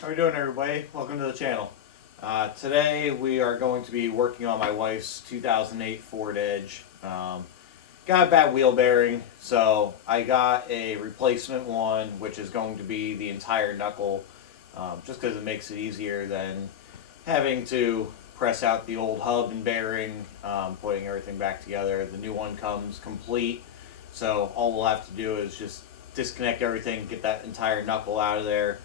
How are we doing, everybody? Welcome to the channel. Today we are going to be working on my wife's 2008 Ford Edge. Got a bad wheel bearing, so I got a replacement one, which is going to be the entire knuckle, just because it makes it easier than having to press out the old hub and bearing, putting everything back together. The new one comes complete, so all we'll have to do is just disconnect everything, get that entire knuckle out of there,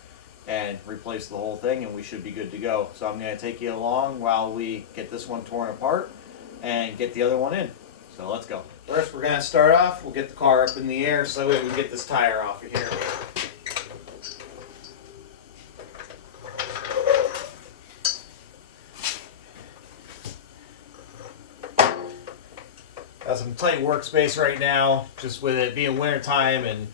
and replace the whole thing, and we should be good to go. So I'm going to take you along while we get this one torn apart and get the other one in. So let's go. First, we're going to start off, we'll get the car up in the air so that way we can get this tire off of here. Got some tight workspace right now, just with it being winter time and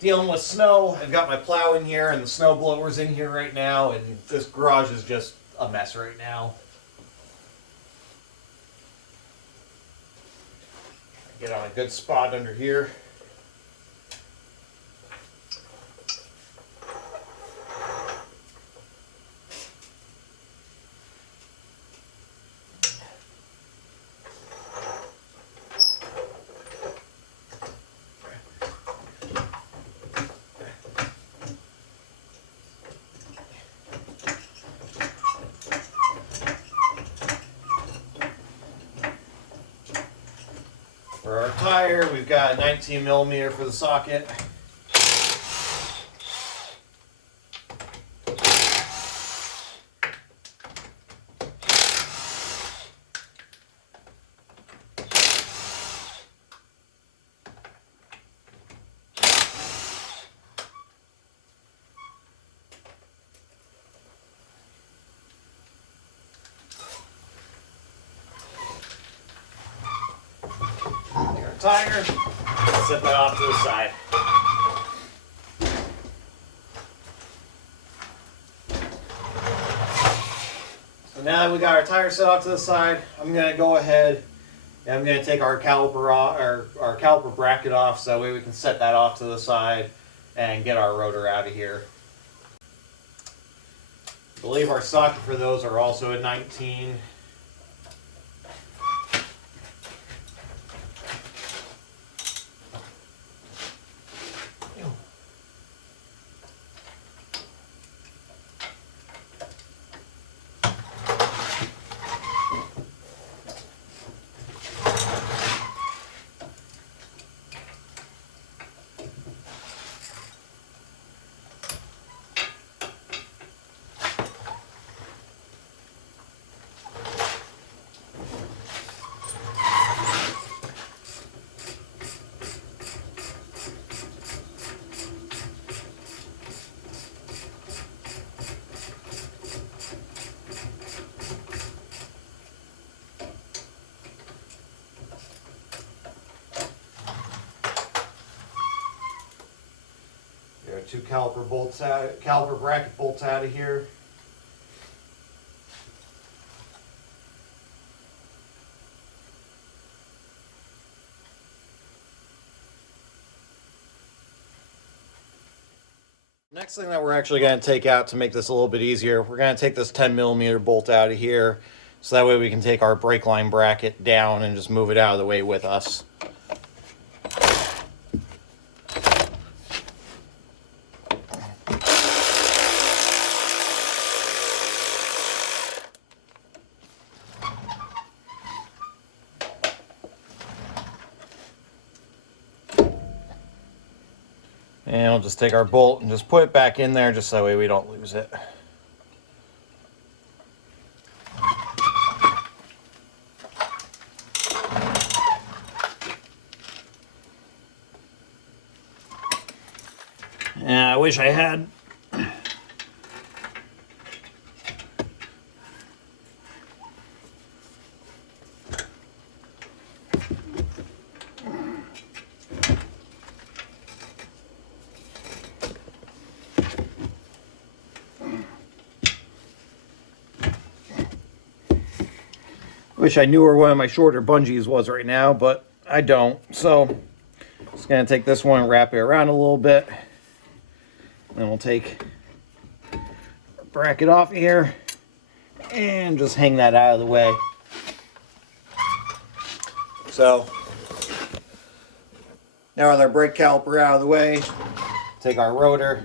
dealing with snow. I've got my plow in here and the snow blower's in here right now, and this garage is just a mess right now. Get on a good spot under here. For our tire, we've got a 19 millimeter for the socket. Tire, set that off to the side. So now that we got our tire set off to the side, I'm going to go ahead and I'm going to take our caliper off, our caliper bracket off, so that way we can set that off to the side and get our rotor out of here. I believe our socket for those are also a 19. Two caliper bracket bolts out of here. Next thing that we're actually going to take out to make this a little bit easier, we're going to take this 10 millimeter bolt out of here, so that way we can take our brake line bracket down and just move it out of the way with us. And we'll just take our bolt and just put it back in there, just so that way we don't lose it. Yeah, I wish I had Wish I knew where one of my shorter bungees was right now, but I don't. So, just going to take this one and wrap it around a little bit. Then we'll take bracket off here and just hang that out of the way. So now with our brake caliper out of the way, take our rotor,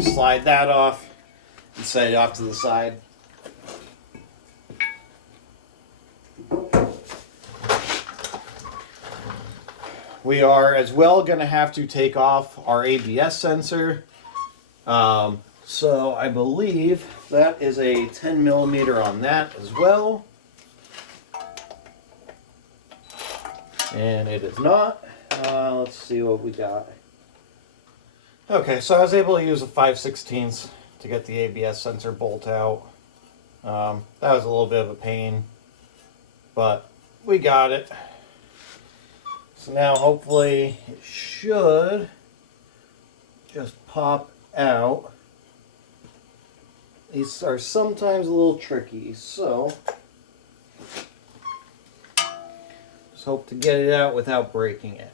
slide that off, and set it off to the side. We are as well going to have to take off our ABS sensor. So I believe that is a 10 millimeter on that as well. And it is not. Let's see what we got. Okay, so I was able to use a 5/16 to get the ABS sensor bolt out. That was a little bit of a pain, but we got it. So now hopefully it should just pop out. These are sometimes a little tricky, so just hope to get it out without breaking it.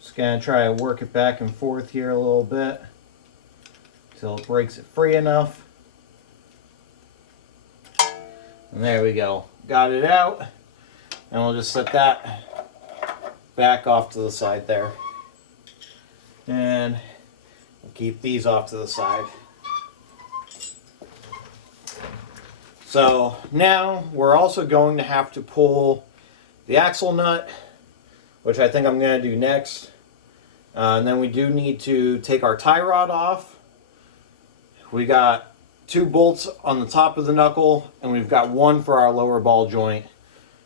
Just gonna try to work it back and forth here a little bit until it breaks it free enough. And there we go. Got it out. And we'll just set that back off to the side there. And we'll keep these off to the side. So now we're also going to have to pull the axle nut, which I think I'm going to do next. And then we do need to take our tie rod off. We got 2 bolts on the top of the knuckle, and we've got 1 for our lower ball joint.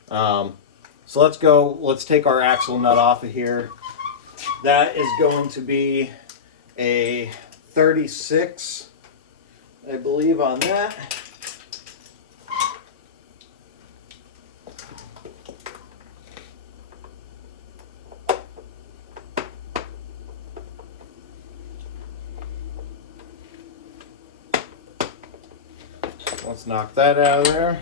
So let's take our axle nut off of here. That is going to be a 36, I believe, on that. Let's knock that out of there.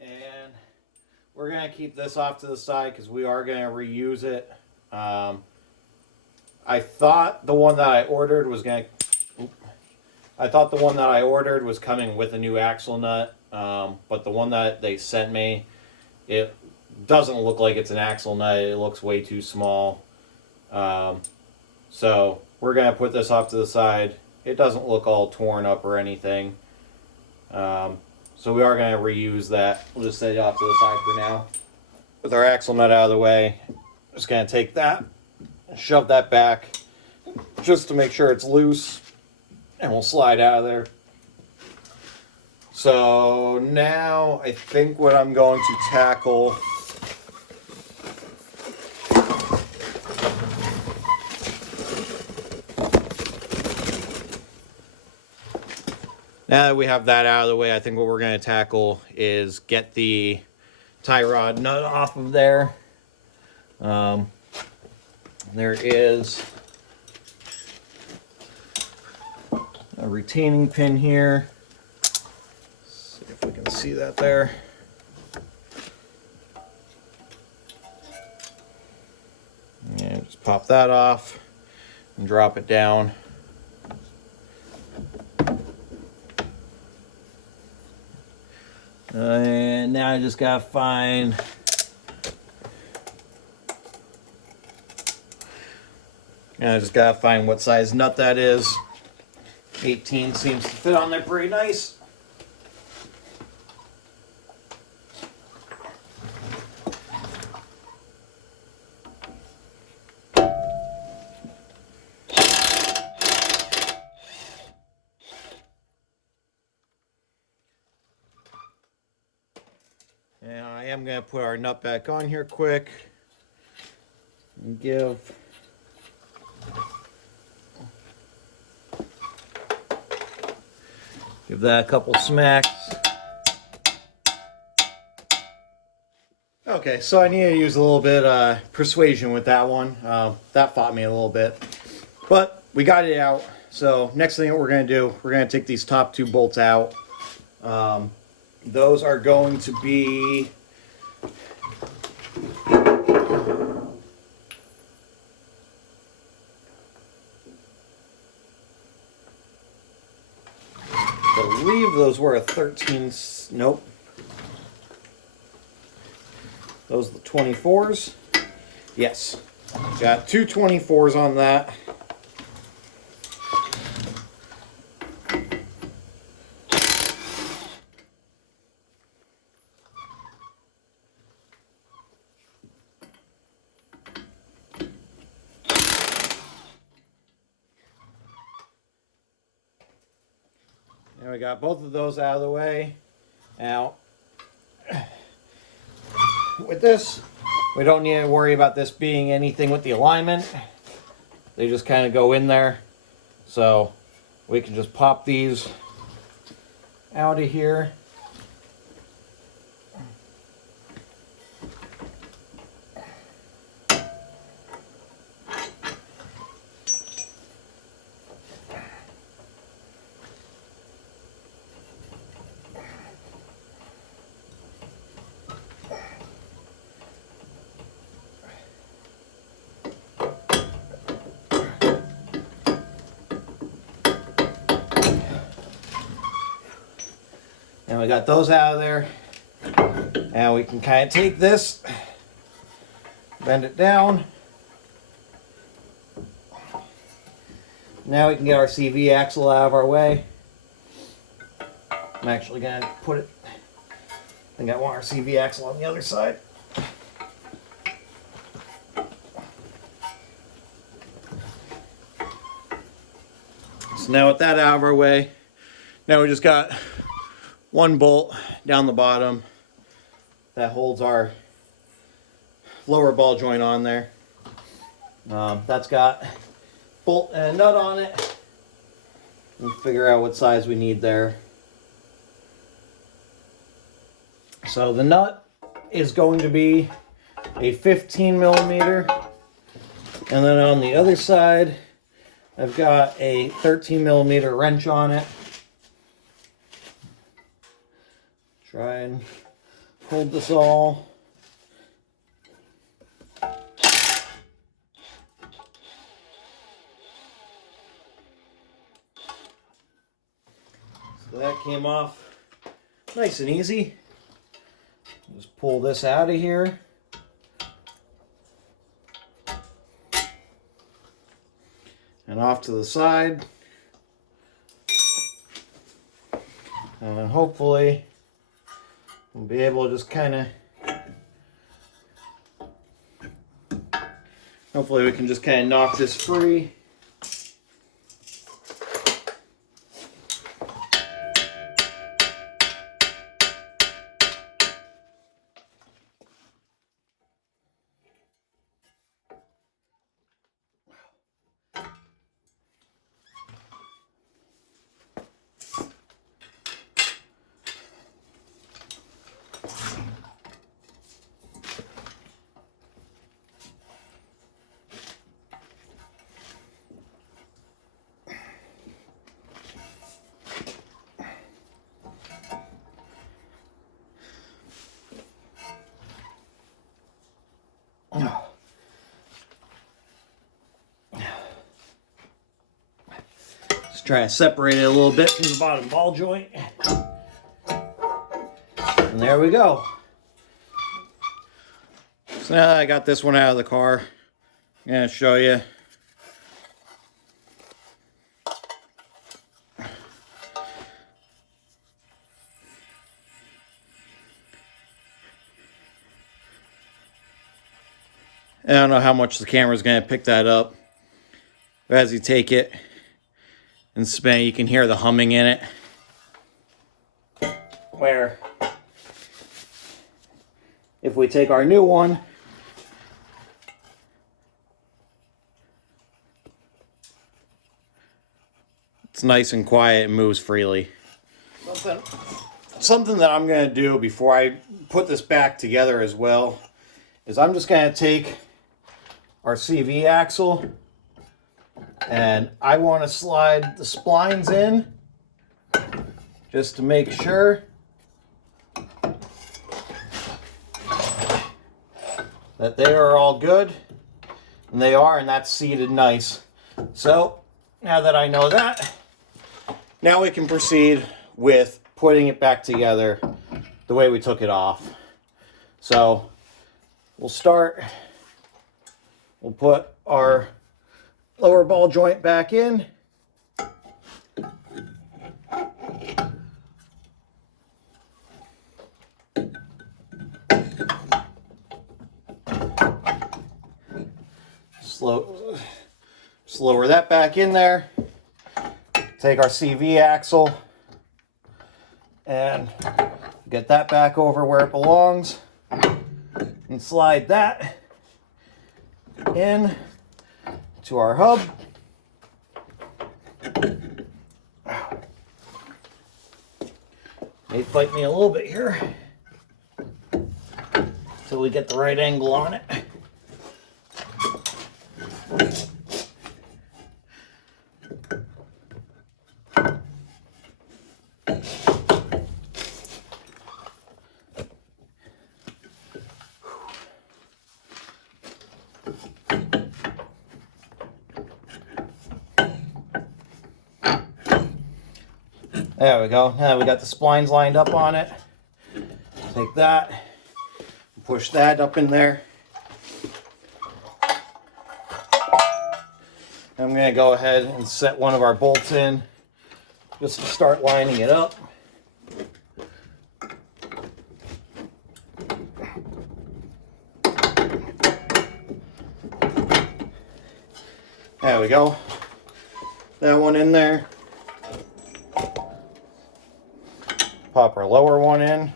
And we're going to keep this off to the side because we are going to reuse it. I thought the one that I ordered was coming with a new axle nut, but the one that they sent me, it doesn't look like it's an axle nut. It looks way too small. So we're going to put this off to the side. It doesn't look all torn up or anything. So we are going to reuse that. We'll just set it off to the side for now. With our axle nut out of the way, just going to take that and shove that back just to make sure it's loose. And we'll slide out of there. So now I think what I'm going to tackle now that we have that out of the way, I think what we're going to tackle is get the tie rod nut off of there. There is a retaining pin here. Let's see if we can see that there. And just pop that off and drop it down. And now I just gotta find what size nut that is. 18 seems to fit on there pretty nice. And I am going to put our nut back on here quick and give that a couple smacks. Okay, so I need to use a little bit persuasion with that one. That fought me a little bit. But we got it out. So next thing that we're going to do, we're going to take these top 2 bolts out. Those are going to be I believe those were a 13, nope. Those are the 24s. Yes. Got 2 24s on that. And we got both of those out of the way. Now, with this, we don't need to worry about this being anything with the alignment. They just kind of go in there. So we can just pop these out of here. And we got those out of there. And we can kind of take this, bend it down. Now we can get our CV axle out of our way. I'm actually going to put it, I think I want our CV axle on the other side. So now with that out of our way, now we just got 1 bolt down the bottom that holds our lower ball joint on there. That's got bolt and a nut on it. We'll figure out what size we need there. So the nut is going to be a 15 millimeter, and then on the other side I've got a 13 millimeter wrench on it. Try and hold this all. So that came off nice and easy. Just pull this out of here. And off to the side. And then hopefully we'll be able to just kind of, hopefully we can just kind of knock this free. Just try to separate it a little bit from the bottom ball joint. And there we go. So now that I got this one out of the car, I'm going to show you. I don't know how much the camera is going to pick that up. But as you take it and spin it, you can hear the humming in it. Where if we take our new one, it's nice and quiet and moves freely. Something that I'm going to do before I put this back together as well is I'm just going to take our CV axle And I want to slide the splines in just to make sure that they are all good. And they are, and that's seated nice. So now that I know that, now we can proceed with putting it back together the way we took it off. So we'll start, we'll put our lower ball joint back in. Just lower that back in there. Take our CV axle and get that back over where it belongs. And slide that in to our hub. May fight me a little bit here until we get the right angle on it. There we go. Now we got the splines lined up on it. Take that, push that up in there. I'm going to go ahead and set one of our bolts in just to start lining it up. There we go. That one in there. Pop our lower one in.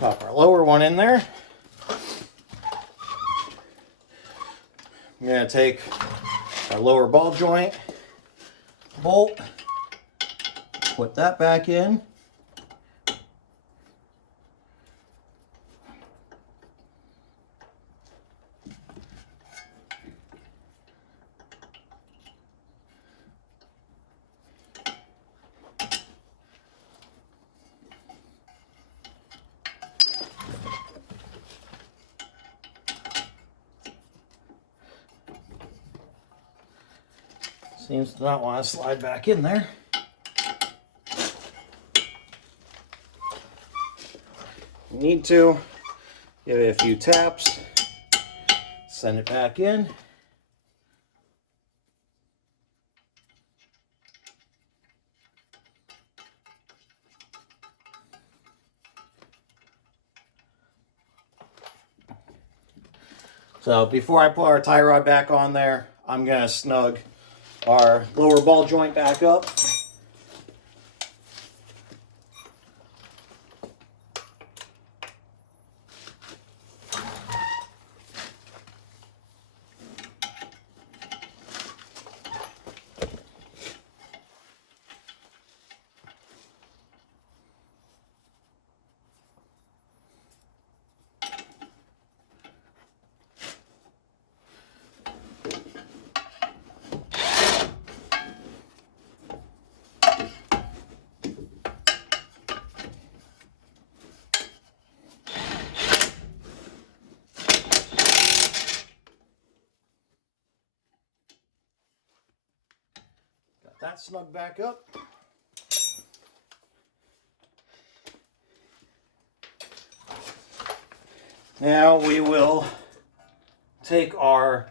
Pop our lower one in there. I'm going to take our lower ball joint bolt, put that back in. Seems to not want to slide back in there. Need to give it a few taps, send it back in. So before I put our tie rod back on there, I'm going to snug our lower ball joint back up. That snug back up. Now we will take our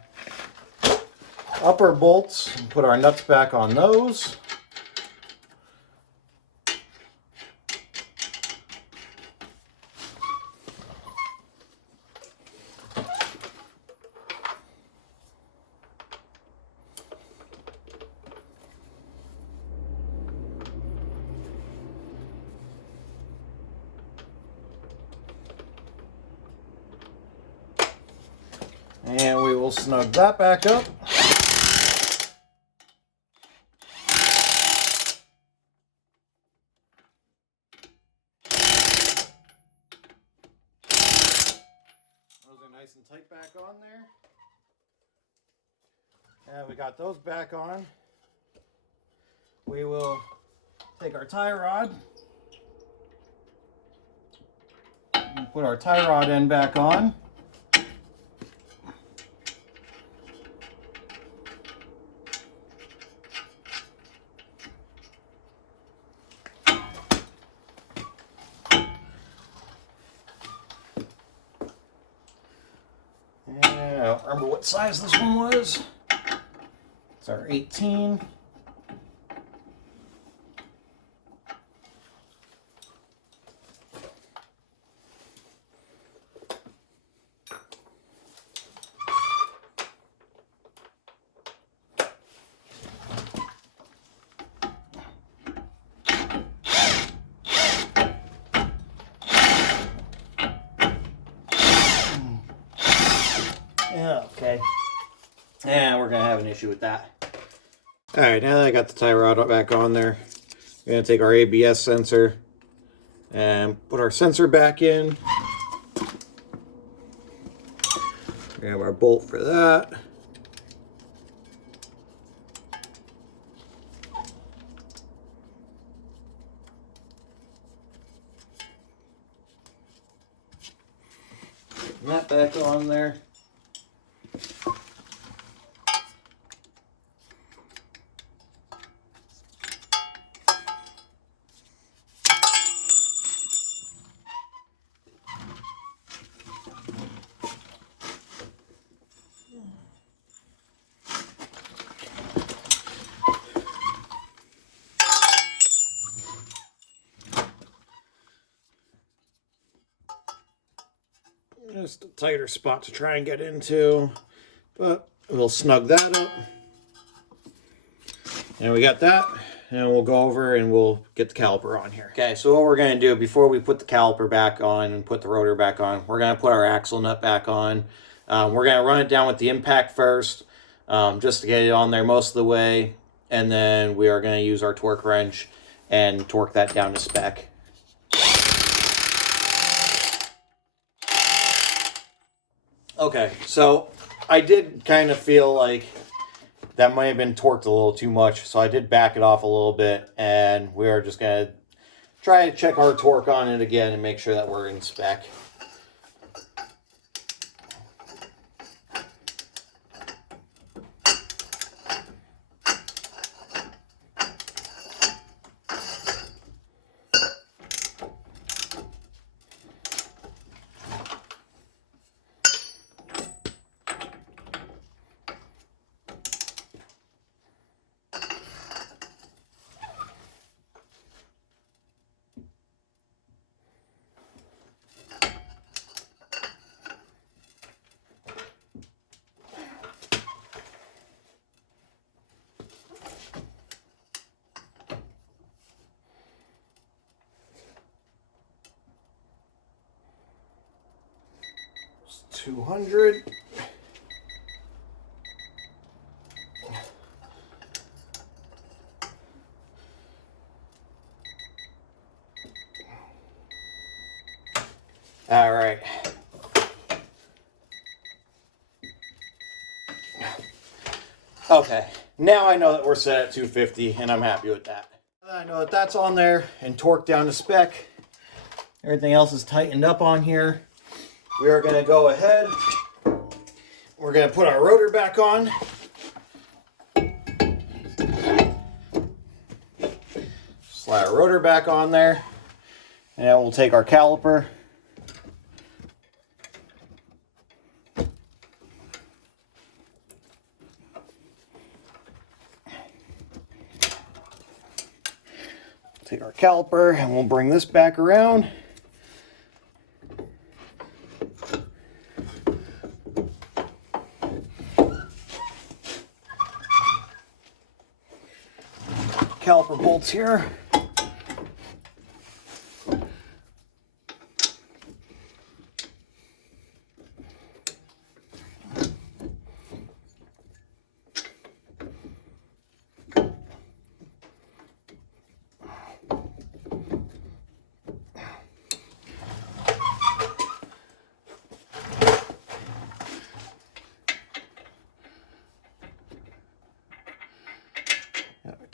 upper bolts and put our nuts back on those. And we will snug that back up. nice and tight back on there. And we got those back on. We will take our tie rod, and put our tie rod end back on. And I don't remember what size this one was. It's our 18. Okay. And we're going to have an issue with that. Alright, now that I got the tie rod back on there, we're going to take our ABS sensor and put our sensor back in. We have our bolt for that. Put that back on there. Just a tighter spot to try and get into, but we'll snug that up. And we got that, and we'll go over and we'll get the caliper on here. Okay, so what we're going to do before we put the caliper back on and put the rotor back on, we're going to put our axle nut back on. We're going to run it down with the impact first, just to get it on there most of the way, and then we are going to use our torque wrench and torque that down to spec. Okay, so I did kind of feel like that might have been torqued a little too much, so I did back it off a little bit, and we are just going to try to check our torque on it again and make sure that we're in spec. It's 200. All right. Okay, now I know that we're set at 250, and I'm happy with that. I know that that's on there and torqued down to spec. Everything else is tightened up on here. We are going to go ahead. We're going to put our rotor back on. Slide our rotor back on there. And then we'll take our caliper. Take our caliper and we'll bring this back around. Caliper bolts here.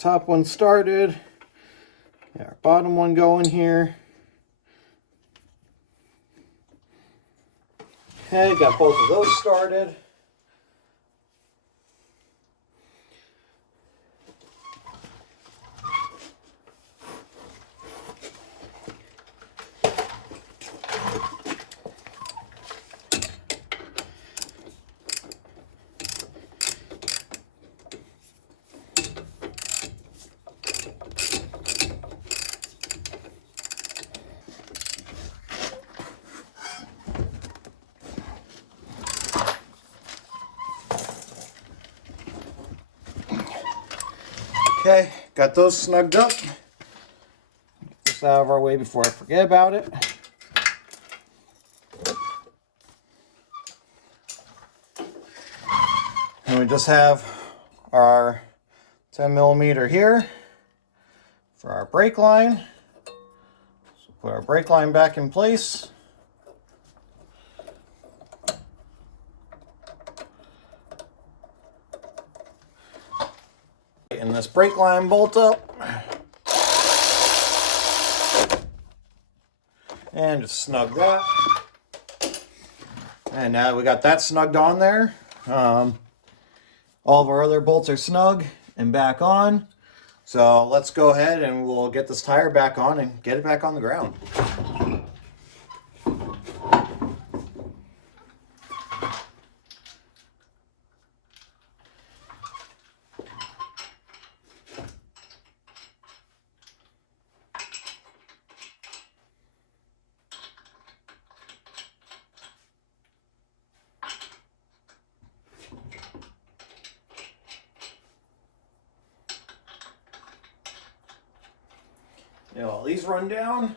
top one started. Got our bottom one going here. Okay, got both of those started. Okay, got those snugged up. Get this out of our way before I forget about it. And we just have our 10mm here for our brake line. So put our brake line back in place. Tighten this brake line bolt up. And just snug that. And now we got that snugged on there. All of our other bolts are snug and back on. So let's go ahead and we'll get this tire back on and get it back on the ground. Now all these run down.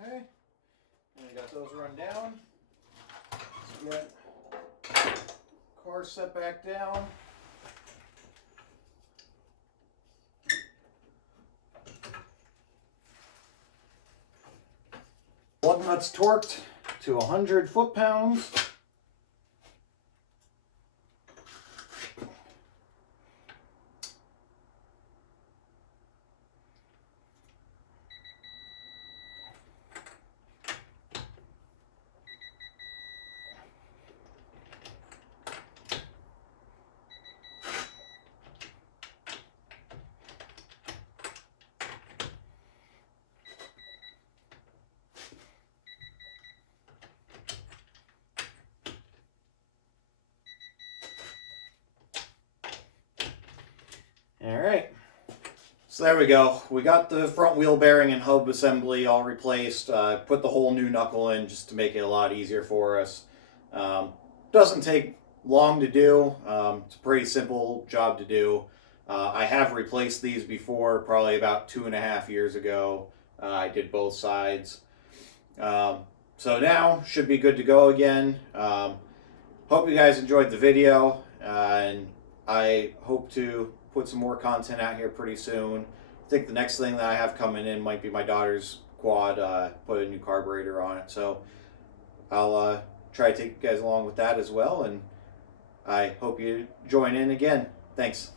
Okay. And I got those run down. Let's get car set back down. Lug nuts torqued to 100 foot-pounds. All right, so there we go. We got the front wheel bearing and hub assembly all replaced. Put the whole new knuckle in just to make it a lot easier for us. Doesn't take long to do. It's a pretty simple job to do. I have replaced these before, probably about 2.5 years ago. I did both sides. So now should be good to go again. Hope you guys enjoyed the video, and I hope to put some more content out here pretty soon. I think the next thing that I have coming in might be my daughter's quad, put a new carburetor on it. So I'll try to take you guys along with that as well, and I hope you join in again. Thanks.